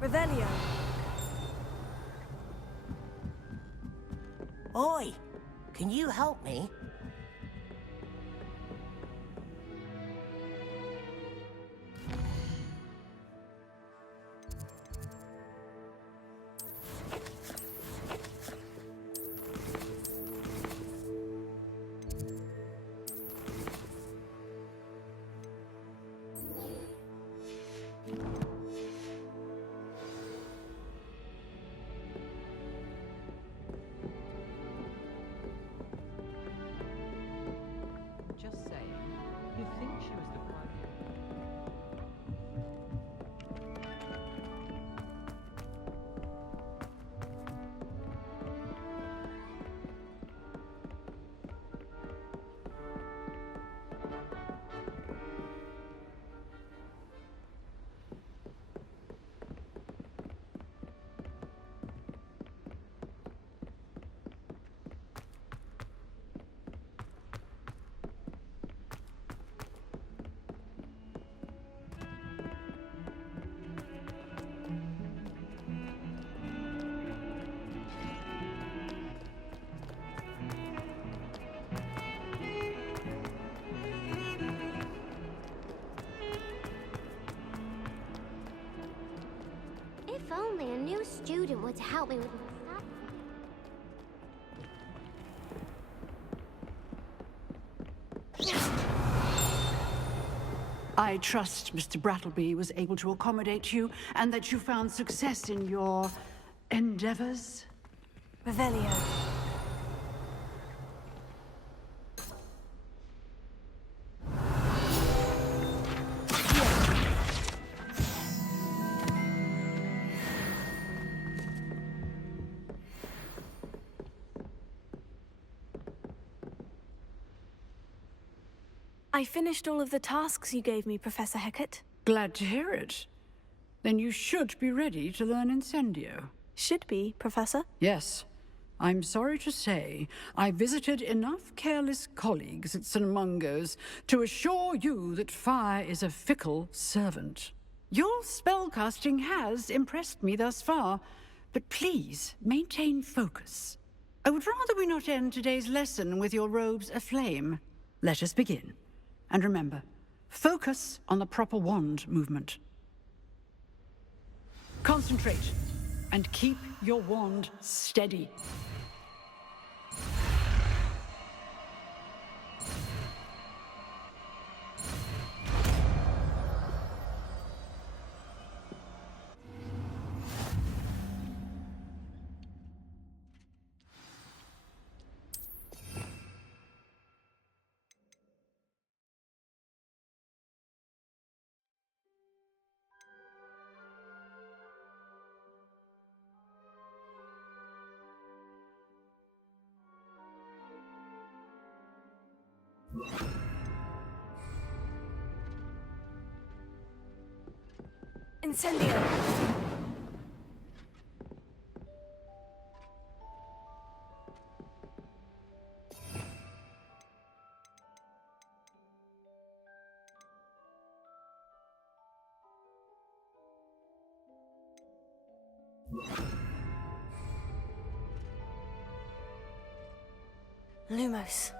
Revelio. Oi! Can you help me? Just saying. You'd think she was the quiet. If only a new student would help me with my I trust Mr. Brattleby was able to accommodate you, and that you found success in your endeavors. Revelio. I finished all of the tasks you gave me, Professor Hecat. Glad to hear it. Then you should be ready to learn Incendio. Should be, Professor. Yes. I'm sorry to say, I visited enough careless colleagues at St. Mungo's to assure you that fire is a fickle servant. Your spellcasting has impressed me thus far, but please maintain focus. I would rather we not end today's lesson with your robes aflame. Let us begin. And remember, focus on the proper wand movement. Concentrate, and keep your wand steady. Incendio. Lumos.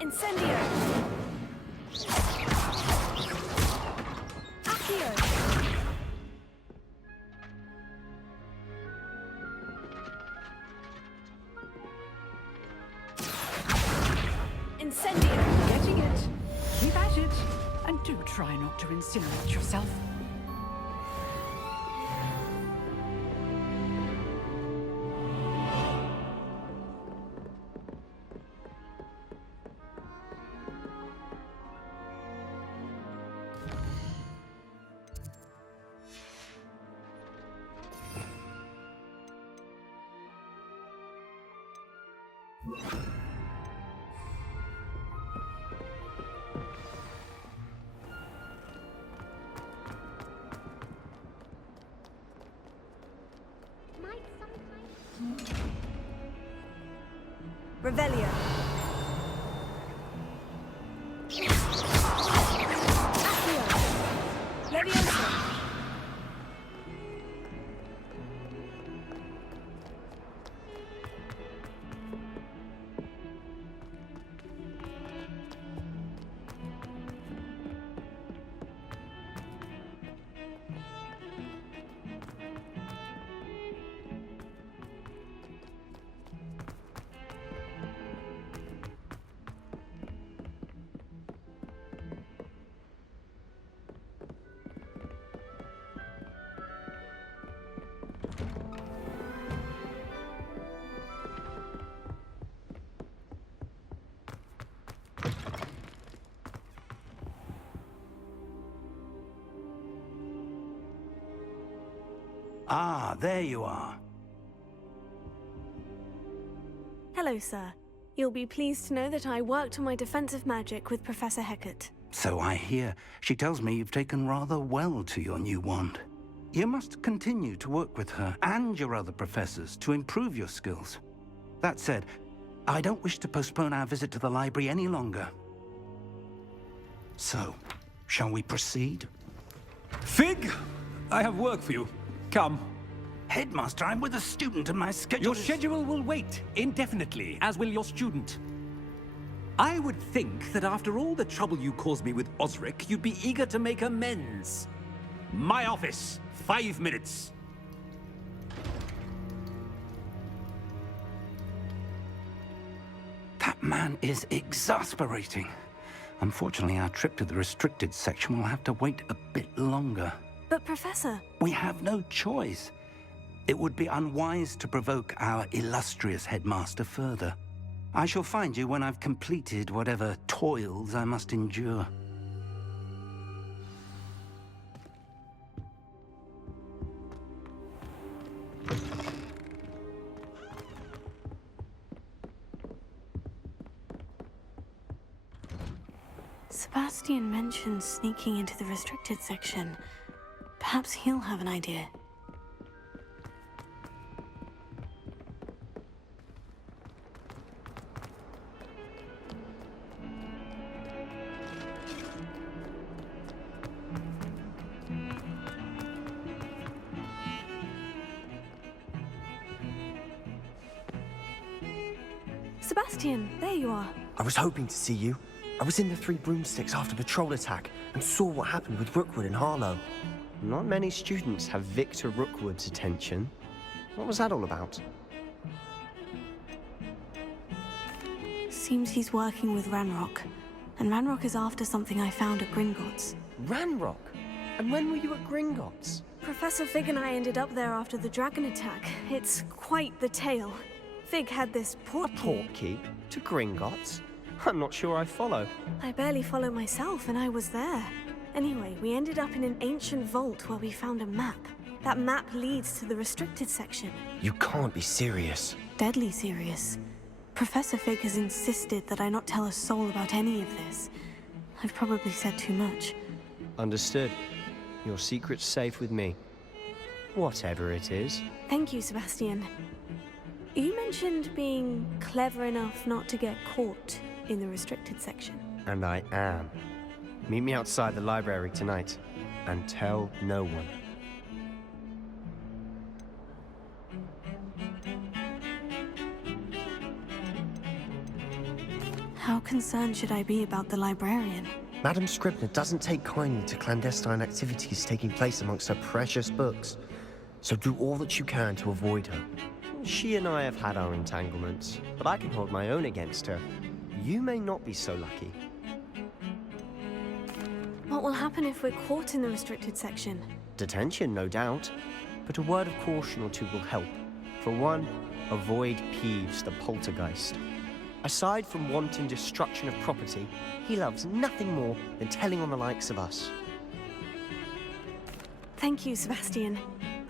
Incendio! Accio! Incendio! Getting it. Keep at it. And do try not to incinerate yourself. Revelio. Accio. Levioso. Ah, there you are. Hello, sir. You'll be pleased to know that I worked on my defensive magic with Professor Hecat. So I hear. She tells me you've taken rather well to your new wand. You must continue to work with her and your other professors to improve your skills. That said, I don't wish to postpone our visit to the library any longer. So, shall we proceed? Fig, I have work for you. Come. Headmaster, I'm with a student and my schedule Your is- schedule will wait indefinitely, as will your student. I would think that after all the trouble you caused me with Osric, you'd be eager to make amends. My office, 5 minutes. That man is exasperating. Unfortunately, our trip to the restricted section will have to wait a bit longer. But, Professor, We have no choice. It would be unwise to provoke our illustrious headmaster further. I shall find you when I've completed whatever toils I must endure. Sebastian mentioned sneaking into the restricted section. Perhaps he'll have an idea. Sebastian, there you are. I was hoping to see you. I was in the Three Broomsticks after the troll attack and saw what happened with Rookwood and Harlow. Not many students have Victor Rookwood's attention. What was that all about? Seems he's working with Ranrock. And Ranrock is after something I found at Gringotts. Ranrock? And when were you at Gringotts? Professor Fig and I ended up there after the dragon attack. It's quite the tale. Fig had this port key. Portkey? To Gringotts? I'm not sure I follow. I barely follow myself, and I was there. Anyway, we ended up in an ancient vault where we found a map. That map leads to the restricted section. You can't be serious. Deadly serious. Professor Fig has insisted that I not tell a soul about any of this. I've probably said too much. Understood. Your secret's safe with me. Whatever it is. Thank you, Sebastian. You mentioned being clever enough not to get caught in the restricted section. And I am. Meet me outside the library tonight. And tell no one. How concerned should I be about the librarian? Madam Scribner doesn't take kindly to clandestine activities taking place amongst her precious books. So do all that you can to avoid her. She and I have had our entanglements, but I can hold my own against her. You may not be so lucky. What will happen if we're caught in the restricted section? Detention, no doubt. But a word of caution or two will help. For one, avoid Peeves, the poltergeist. Aside from wanton destruction of property, he loves nothing more than telling on the likes of us. Thank you, Sebastian.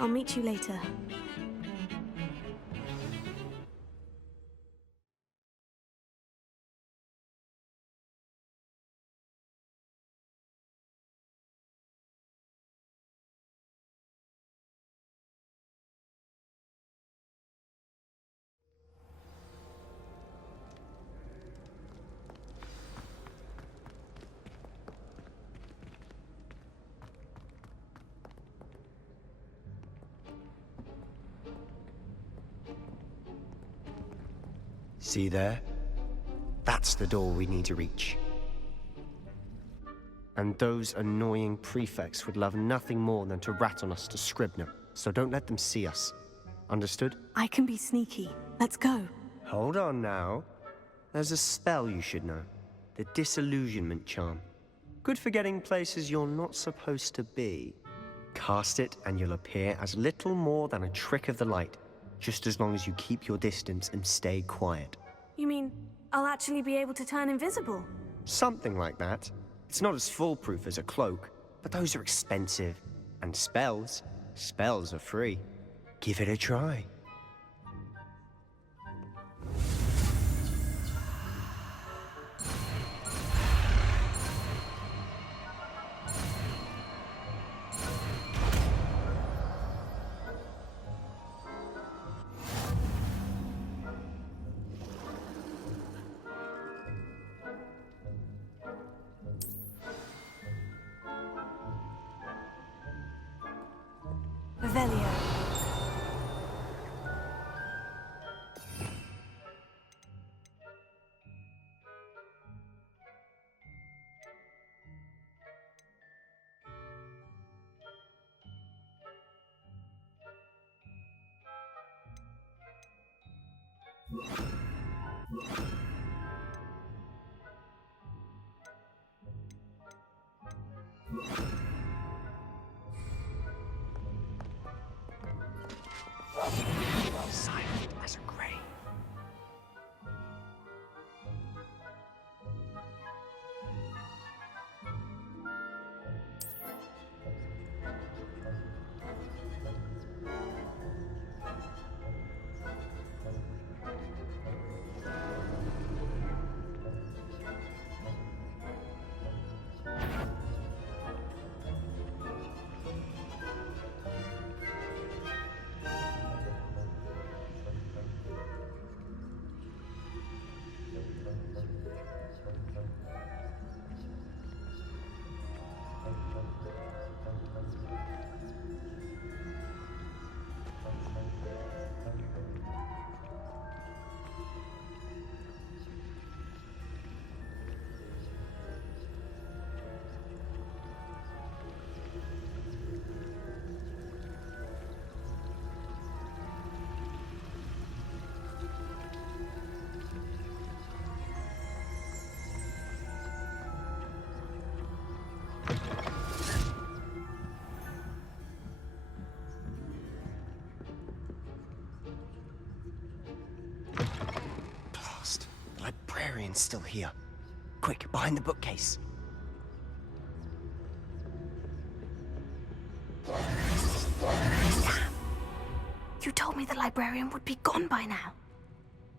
I'll meet you later. See there? That's the door we need to reach. And those annoying prefects would love nothing more than to rat on us to Scribner, so don't let them see us. Understood? I can be sneaky. Let's go. Hold on now. There's a spell you should know. The Disillusionment Charm. Good for getting places you're not supposed to be. Cast it and you'll appear as little more than a trick of the light, just as long as you keep your distance and stay quiet. You mean I'll actually be able to turn invisible? Something like that. It's not as foolproof as a cloak, but those are expensive. And spells are free. Give it a try. Revelio. Silent as a grave. The librarian's still here. Quick, behind the bookcase. You told me the librarian would be gone by now.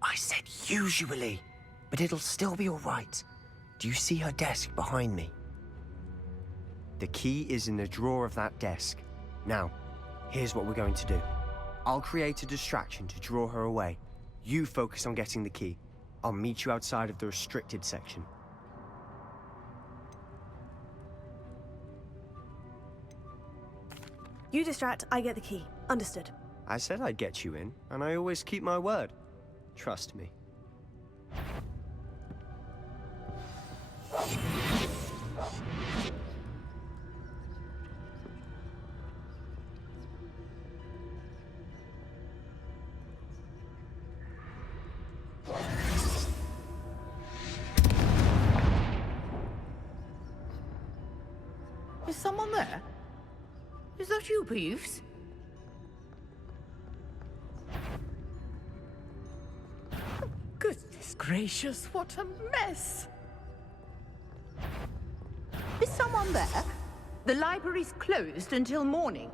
I said usually, but it'll still be all right. Do you see her desk behind me? The key is in the drawer of that desk. Now, here's what we're going to do. I'll create a distraction to draw her away. You focus on getting the key. I'll meet you outside of the restricted section. You distract, I get the key. Understood. I said I'd get you in, and I always keep my word. Trust me. Is someone there? Is that you, Peeves? Goodness gracious, what a mess! Is someone there? The library's closed until morning.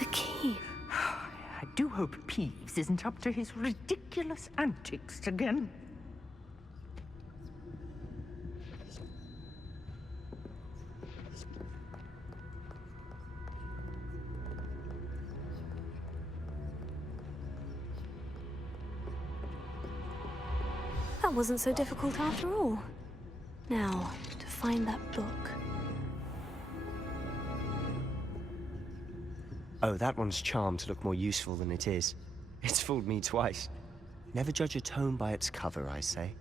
The key. I do hope Peeves isn't up to his ridiculous antics again. That wasn't so difficult after all. Now, to find that book. Oh, that one's charmed to look more useful than it is. It's fooled me twice. Never judge a tome by its cover, I say.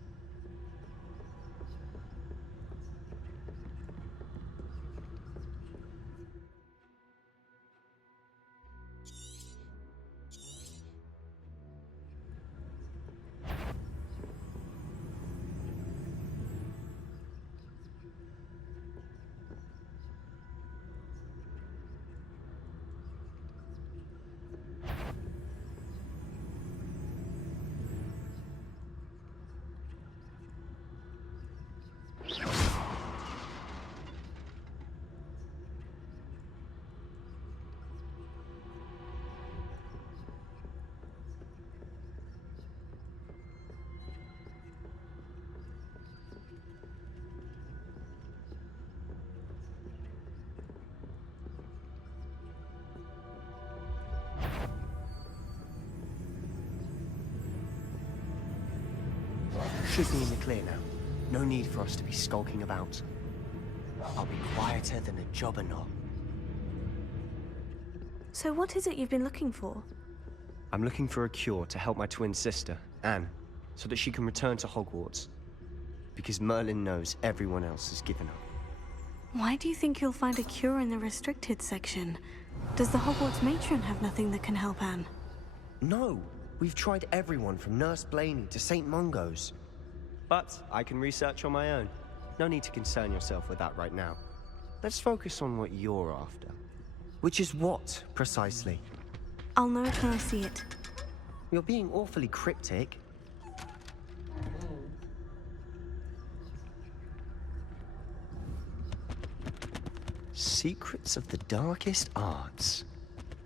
Should be in the clear now. No need for us to be skulking about. I'll be quieter than a jobberknoll. So what is it you've been looking for? I'm looking for a cure to help my twin sister, Anne, so that she can return to Hogwarts. Because Merlin knows everyone else has given up. Why do you think you'll find a cure in the restricted section? Does the Hogwarts matron have nothing that can help Anne? No! We've tried everyone from Nurse Blaney to St. Mungo's. But I can research on my own. No need to concern yourself with that right now. Let's focus on what you're after. Which is what, precisely? I'll know it when I see it. You're being awfully cryptic. Secrets of the darkest arts.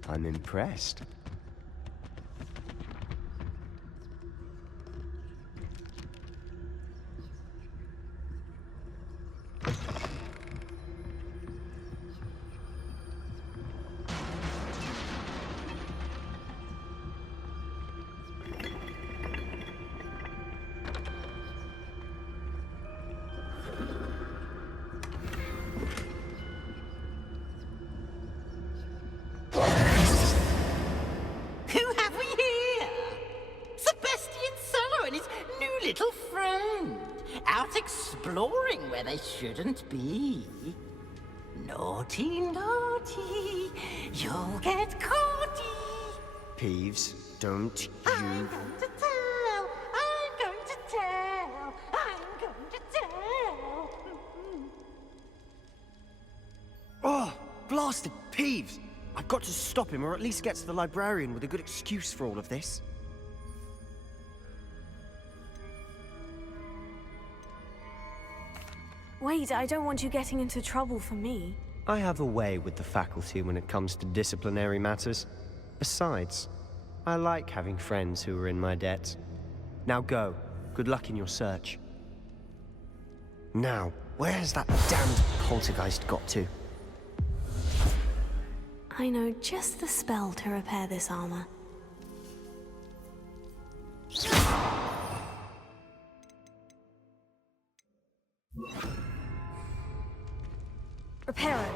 I'm impressed. Who have we here? Sebastian Cello and his new little friend. Out exploring where they shouldn't be. Naughty, naughty, you'll get caughty. Peeves, don't I'm you... going to tell, I'm going to tell, I'm going to tell. Oh, blasted Peeves! I've got to stop him, or at least get to the librarian with a good excuse for all of this. Wait, I don't want you getting into trouble for me. I have a way with the faculty when it comes to disciplinary matters. Besides, I like having friends who are in my debt. Now go. Good luck in your search. Now, where has that damned poltergeist got to? I know just the spell to repair this armor. Repair it.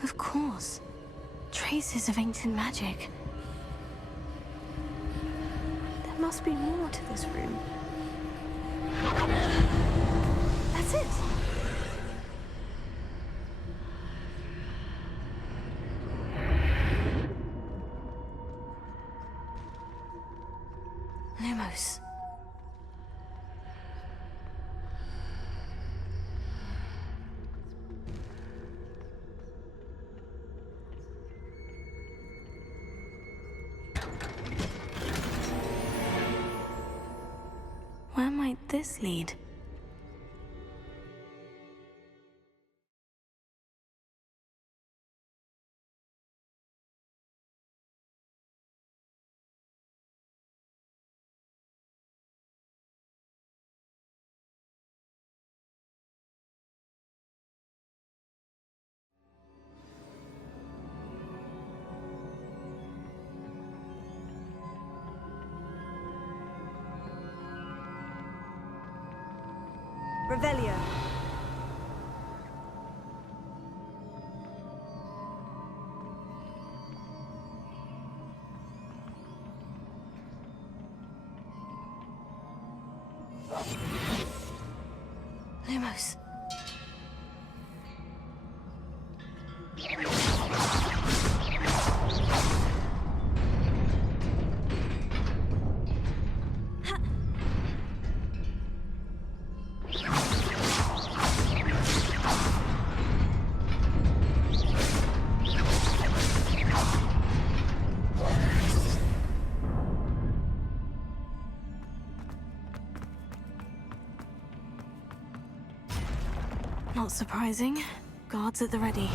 Of course. Traces of ancient magic. There must be more to this room. That's it! Lumos. Where might this lead? Revelio. Lumos. Not surprising. Guards at the ready.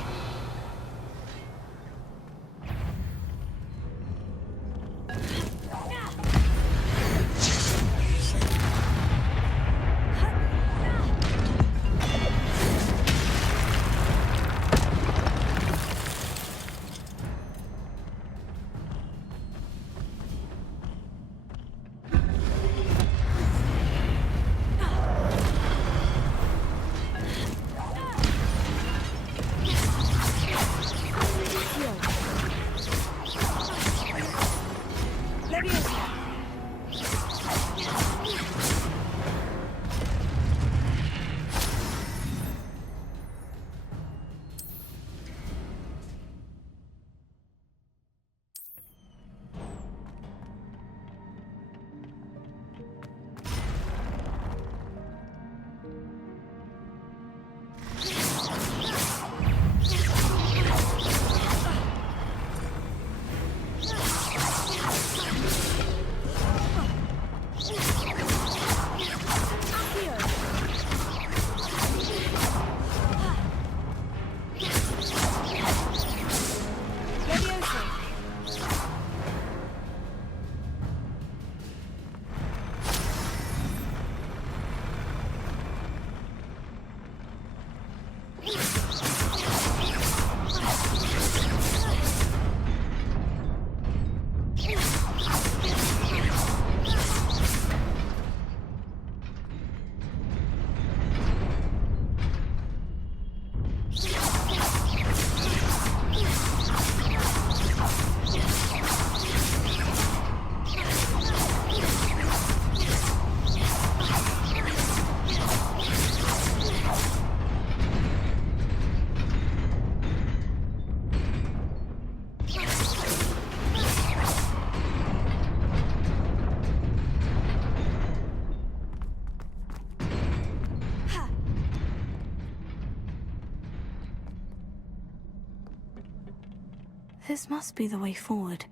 This must be the way forward.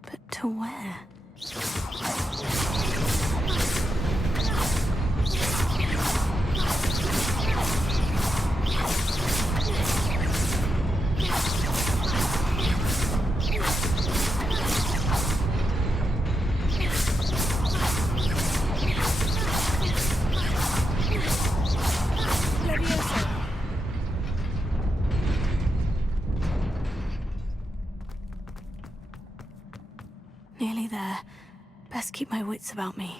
But to where? Nearly there. Best keep my wits about me.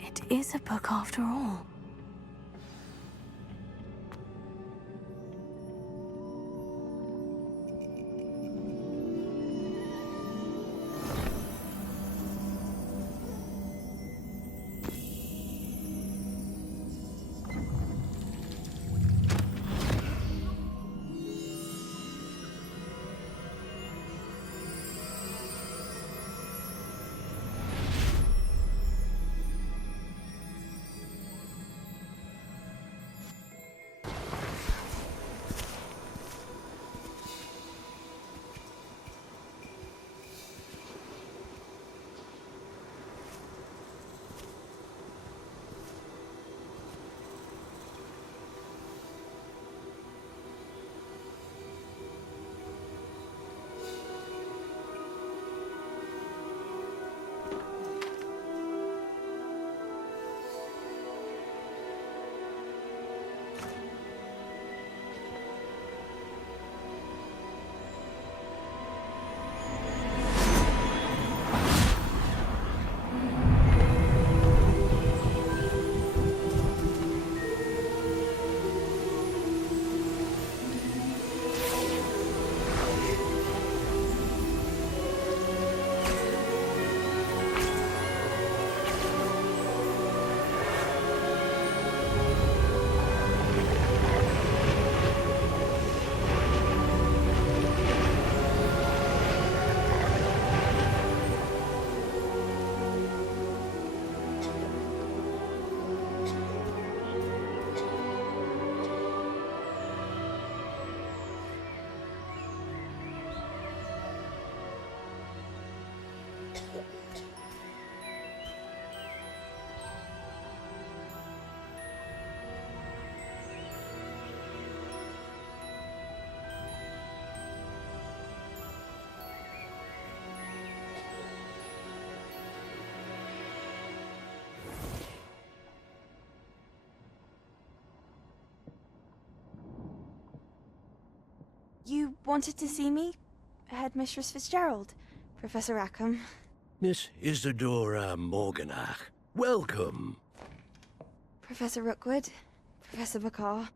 It is a book after all. You wanted to see me? Headmistress Fitzgerald, Professor Rackham. Miss Isadora Morganach, welcome. Professor Rookwood, Professor McCaw.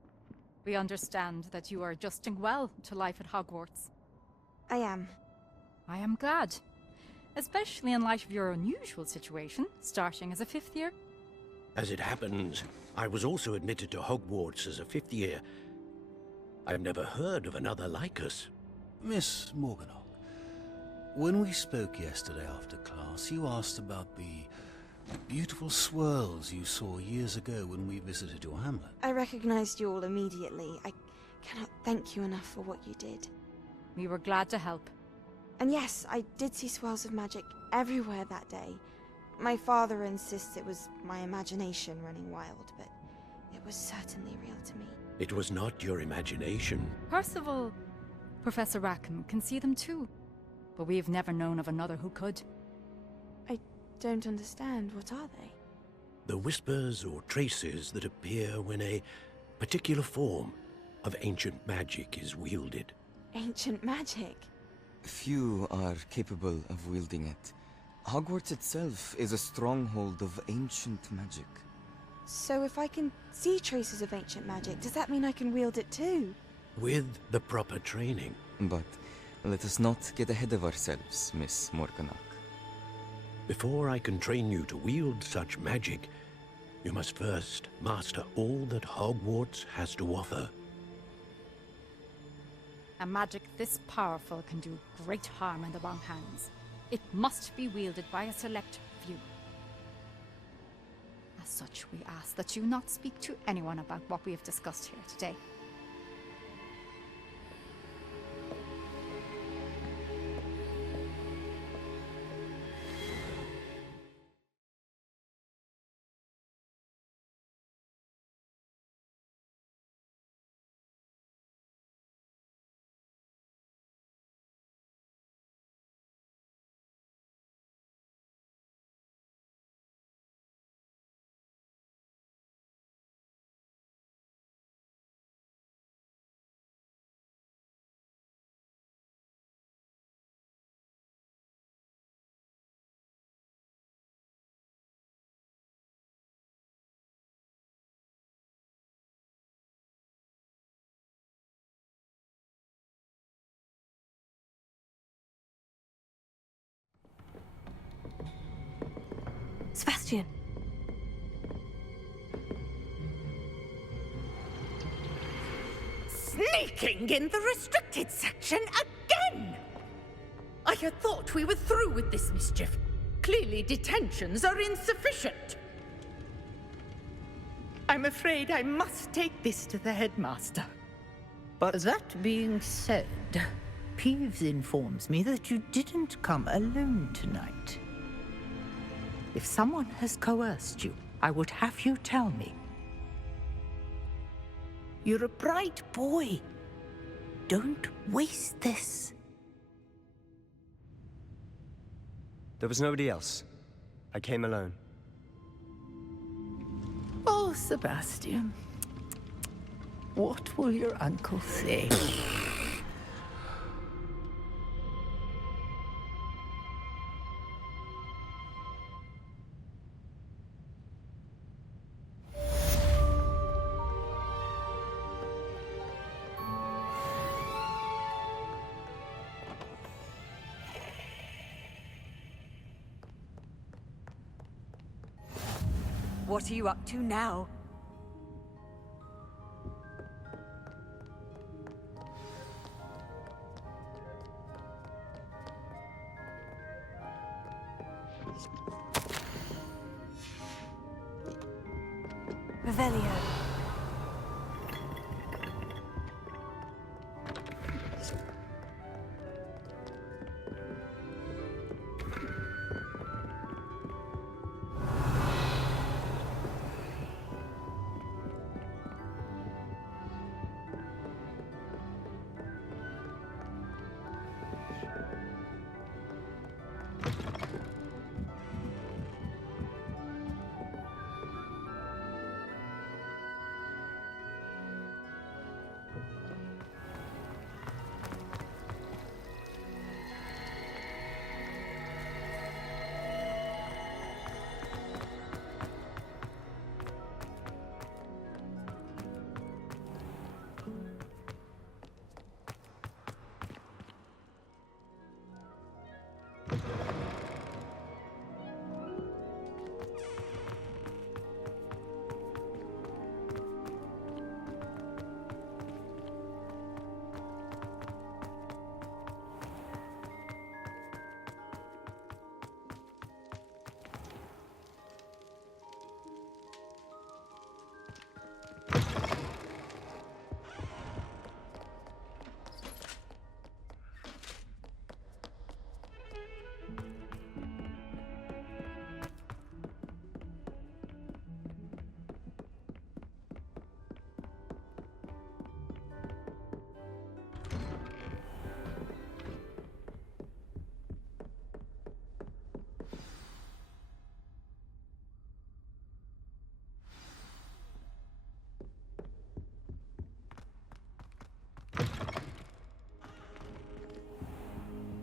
We understand that you are adjusting well to life at Hogwarts. I am. I am glad. Especially in light of your unusual situation, starting as a 5th year. As it happens, I was also admitted to Hogwarts as a 5th year. I've never heard of another like us. Miss Morganach, when we spoke yesterday after class, you asked about the beautiful swirls you saw years ago when we visited your hamlet. I recognized you all immediately. I cannot thank you enough for what you did. We were glad to help. And yes, I did see swirls of magic everywhere that day. My father insists it was my imagination running wild, but it was certainly real to me. It was not your imagination. Percival, Professor Rackham can see them too. But we've never known of another who could. I don't understand. What are they? The whispers or traces that appear when a particular form of ancient magic is wielded. Ancient magic? Few are capable of wielding it. Hogwarts itself is a stronghold of ancient magic. So if I can see traces of ancient magic, does that mean I can wield it too? With the proper training. But let us not get ahead of ourselves, Miss Morganach. Before I can train you to wield such magic, you must first master all that Hogwarts has to offer. A magic this powerful can do great harm in the wrong hands. It must be wielded by a select few. As such, we ask that you not speak to anyone about what we have discussed here today. Sebastian. Sneaking in the restricted section again! I had thought we were through with this mischief. Clearly detentions are insufficient. I'm afraid I must take this to the headmaster. But that being said, Peeves informs me that you didn't come alone tonight. If someone has coerced you, I would have you tell me. You're a bright boy. Don't waste this. There was nobody else. I came alone. Oh, Sebastian. What will your uncle say? What are you up to now? Revelio.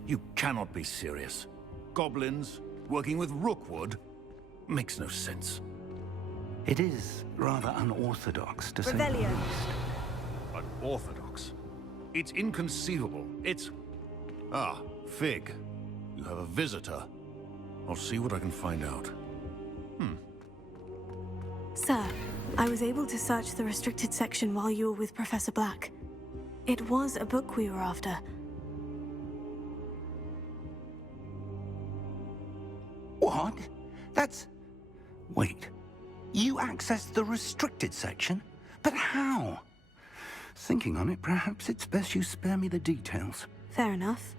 You cannot be serious. Goblins working with Rookwood makes no sense. It is rather unorthodox, to say the Revelio. least. Unorthodox? It's inconceivable. It's... Ah, Fig. You have a visitor. I'll see what I can find out. Sir, I was able to search the restricted section while you were with Professor Black. It was a book we were after. What? That's... Wait. You accessed the restricted section? But how? Thinking on it, perhaps it's best you spare me the details. Fair enough.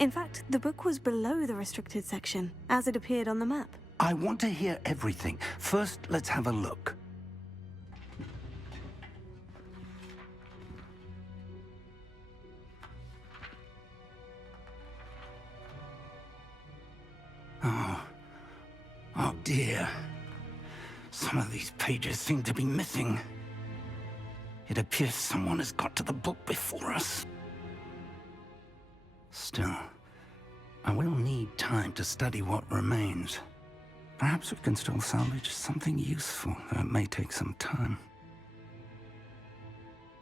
In fact, the book was below the restricted section, as it appeared on the map. I want to hear everything. First, let's have a look. Oh dear. Some of these pages seem to be missing. It appears someone has got to the book before us. Still, I will need time to study what remains. Perhaps we can still salvage something useful, though it may take some time.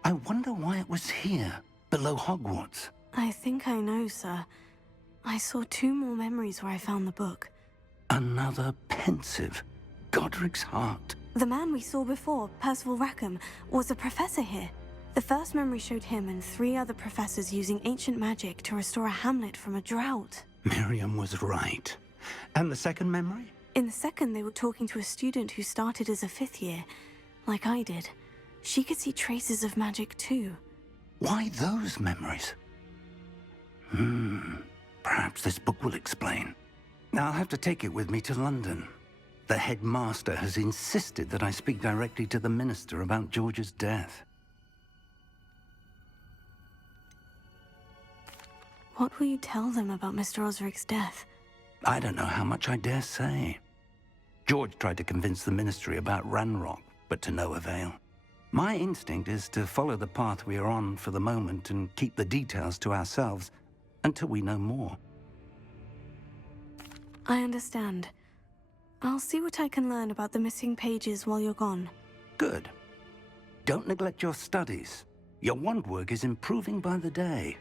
I wonder why it was here, below Hogwarts. I think I know, sir. I saw 2 more memories where I found the book. Another pensive. Godric's heart. The man we saw before, Percival Rackham, was a professor here. The first memory showed him and 3 other professors using ancient magic to restore a hamlet from a drought. Miriam was right. And the second memory? In the second, they were talking to a student who started as a 5th year, like I did. She could see traces of magic too. Why those memories? Perhaps this book will explain. I'll have to take it with me to London. The headmaster has insisted that I speak directly to the minister about George's death. What will you tell them about Mr. Osric's death? I don't know how much I dare say. George tried to convince the ministry about Ranrock, but to no avail. My instinct is to follow the path we are on for the moment and keep the details to ourselves until we know more. I understand. I'll see what I can learn about the missing pages while you're gone. Good. Don't neglect your studies. Your wand work is improving by the day.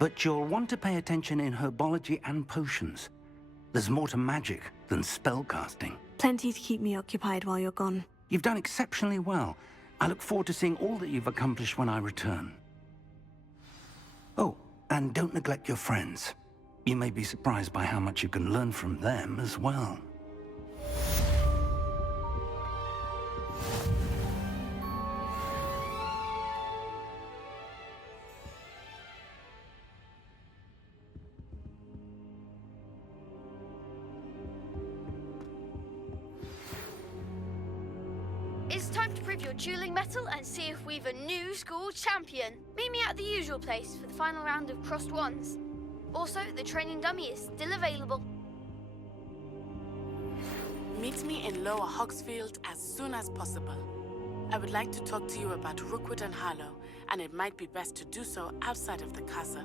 But you'll want to pay attention in herbology and potions. There's more to magic than spellcasting. Plenty to keep me occupied while you're gone. You've done exceptionally well. I look forward to seeing all that you've accomplished when I return. Oh, and don't neglect your friends. You may be surprised by how much you can learn from them as well. It's time to prove your dueling mettle and see if we've a new school champion. Meet me at the usual place for the final round of crossed wands. Also, the training dummy is still available. Meet me in Lower Hogsfield as soon as possible. I would like to talk to you about Rookwood and Harlow, and it might be best to do so outside of the castle.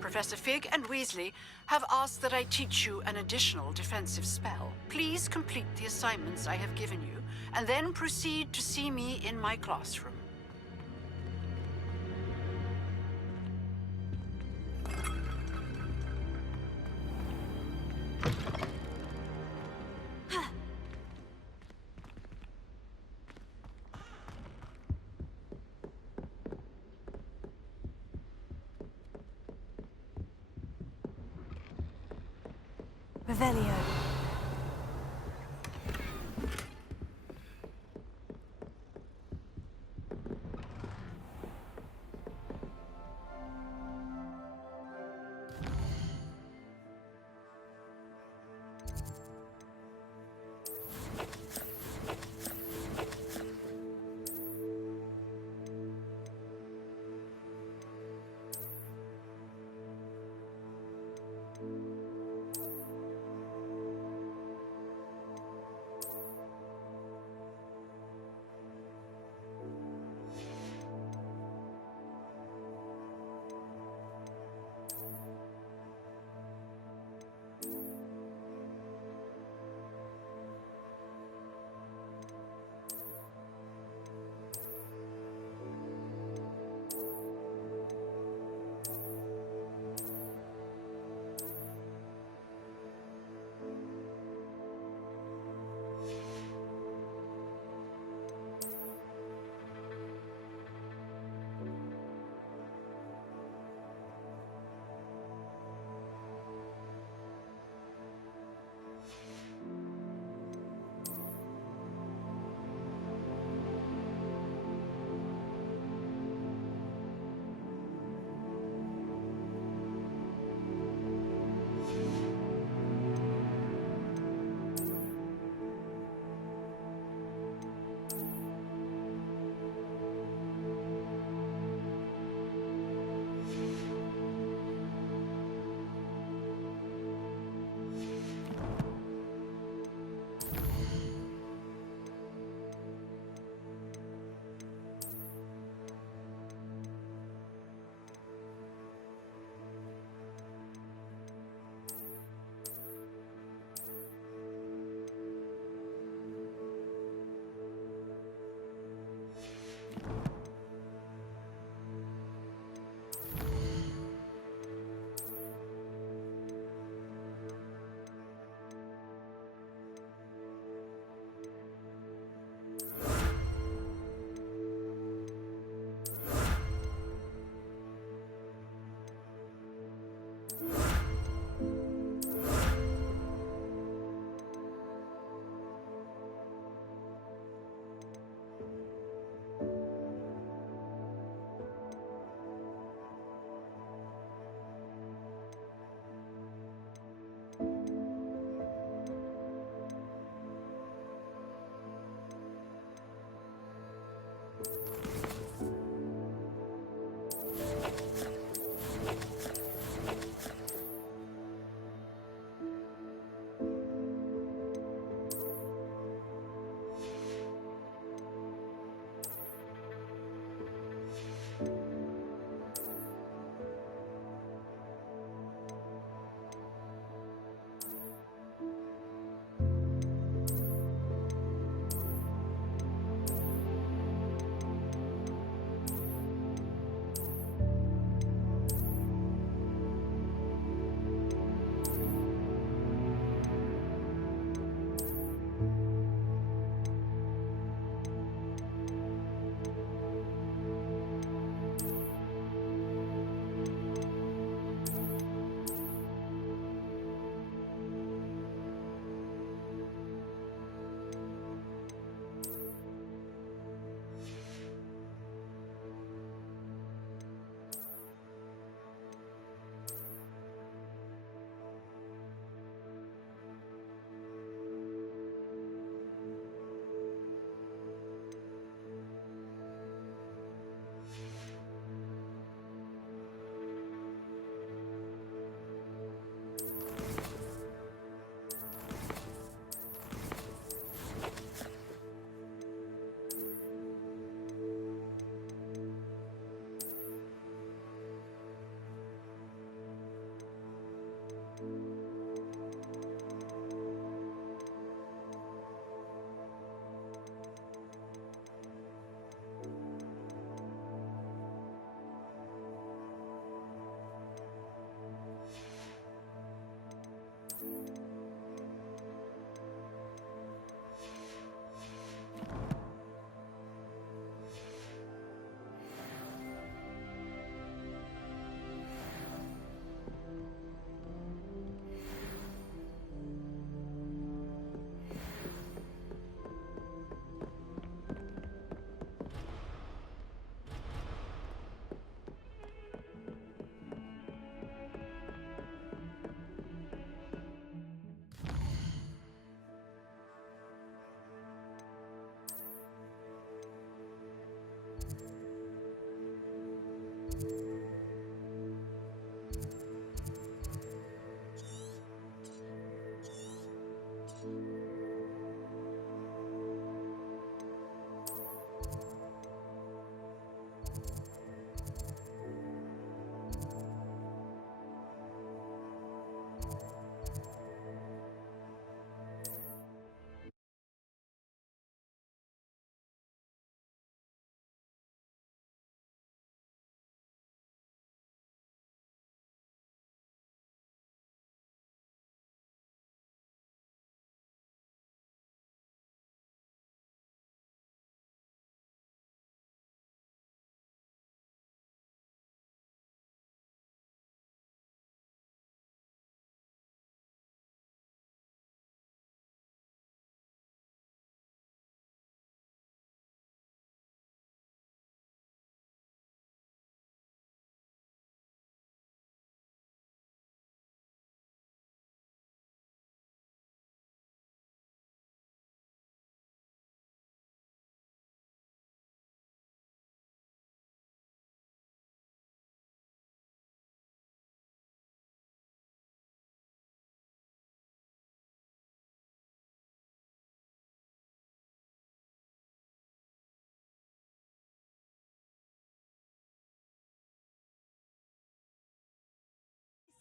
Professor Fig and Weasley have asked that I teach you an additional defensive spell. Please complete the assignments I have given you, and then proceed to see me in my classroom. Revelio.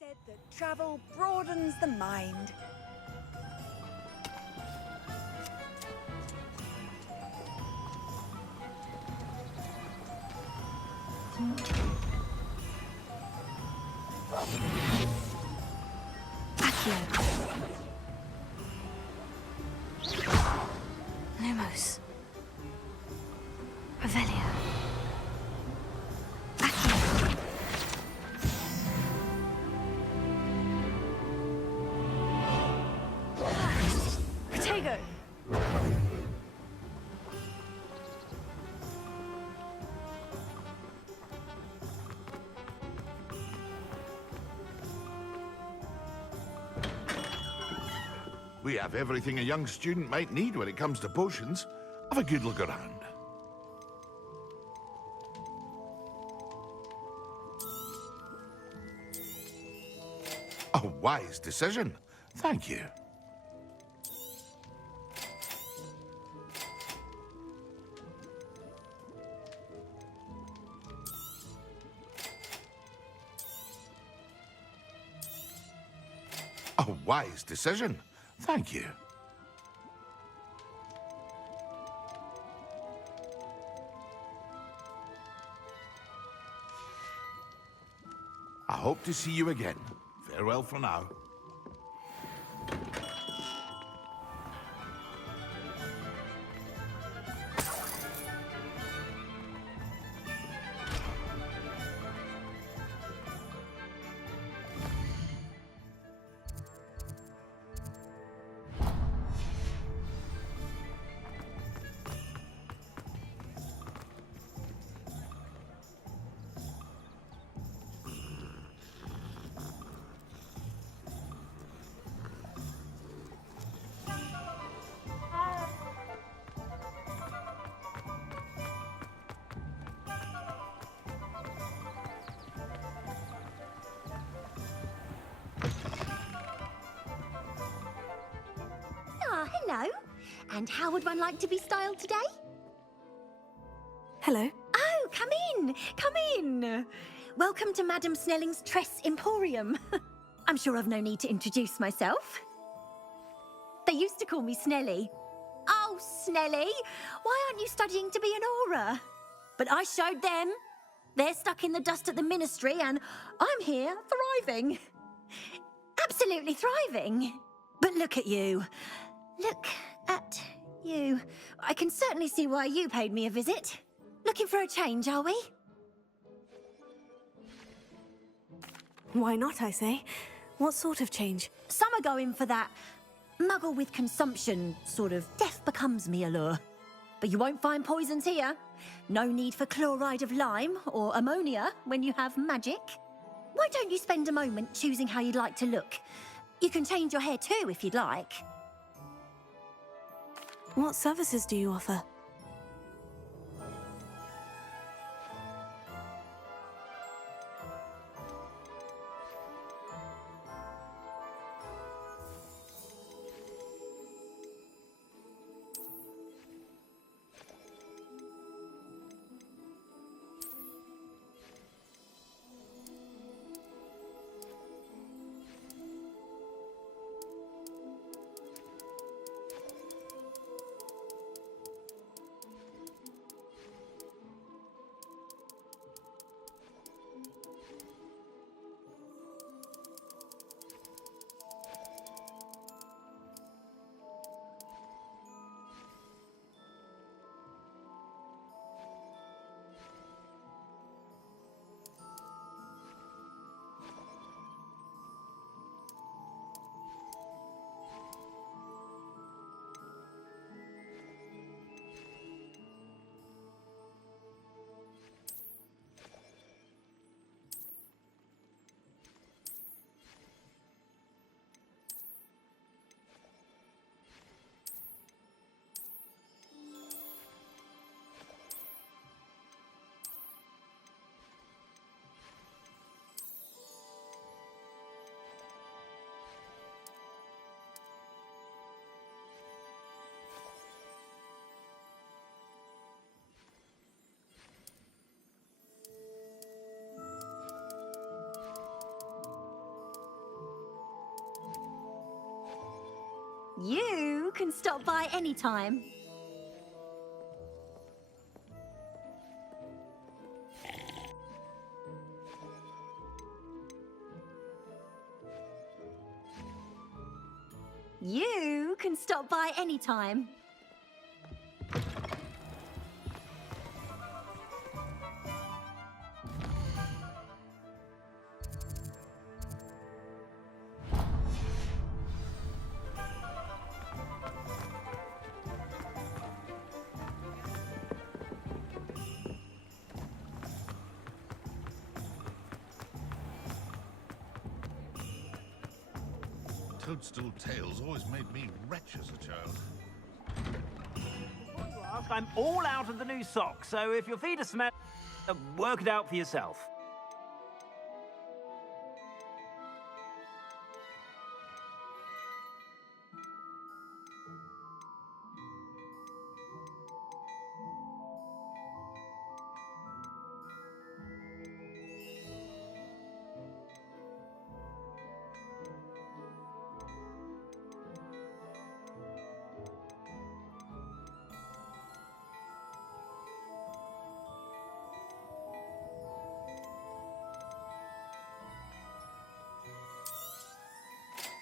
said that travel broadens the mind. Lumos. Revelio. Protego. We have everything a young student might need when it comes to potions. Have a good look around. A wise decision. Thank you. A wise decision. Thank you. I hope to see you again. Farewell for now. Hello. And how would one like to be styled today? Hello. Oh, come in. Come in. Welcome to Madame Snelling's Tress Emporium. I'm sure I've no need to introduce myself. They used to call me Snelly. Oh, Snelly, why aren't you studying to be an aura? But I showed them. They're stuck in the dust at the ministry and I'm here thriving. Absolutely thriving. But look at you. Look at you. I can certainly see why you paid me a visit. Looking for a change, are we? Why not, I say? What sort of change? Some are going for that muggle with consumption, sort of death becomes me allure. But you won't find poisons here. No need for chloride of lime or ammonia when you have magic. Why don't you spend a moment choosing how you'd like to look? You can change your hair too if you'd like. What services do you offer? You can stop by anytime. You can stop by anytime. Toadstool tales always made me wretch as a child. Before you ask, I'm all out of the new socks, so if your feet are smell, work it out for yourself.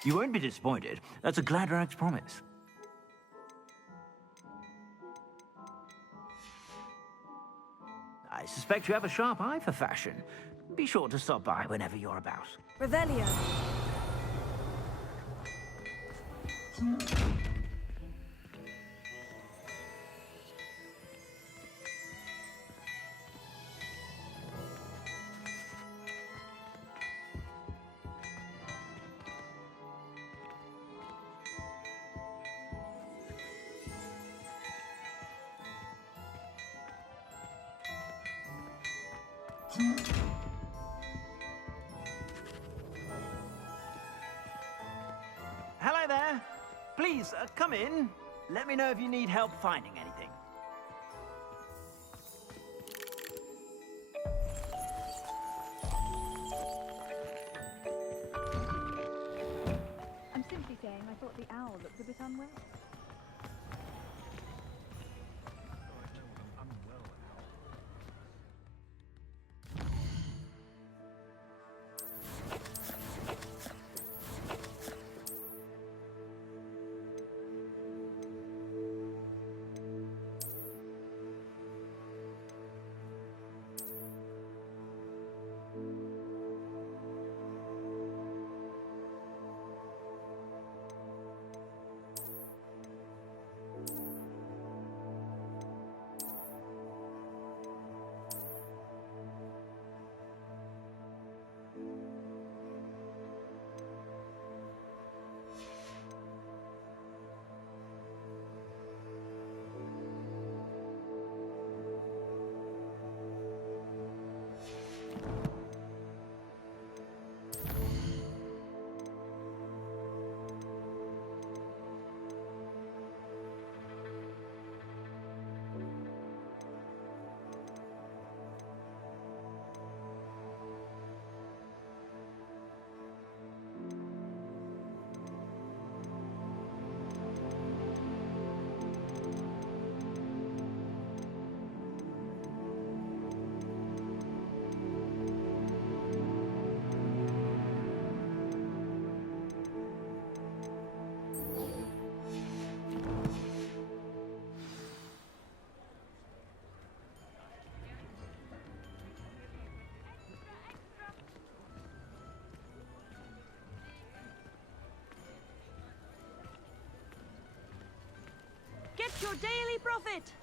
You won't be disappointed. That's a Gladrag's promise. I suspect you have a sharp eye for fashion. Be sure to stop by whenever you're about. Revelio. Hello there. Please, come in. Let me know if you need help finding anything. I'm simply saying I thought the owl looked a bit unwell. Get your daily profit!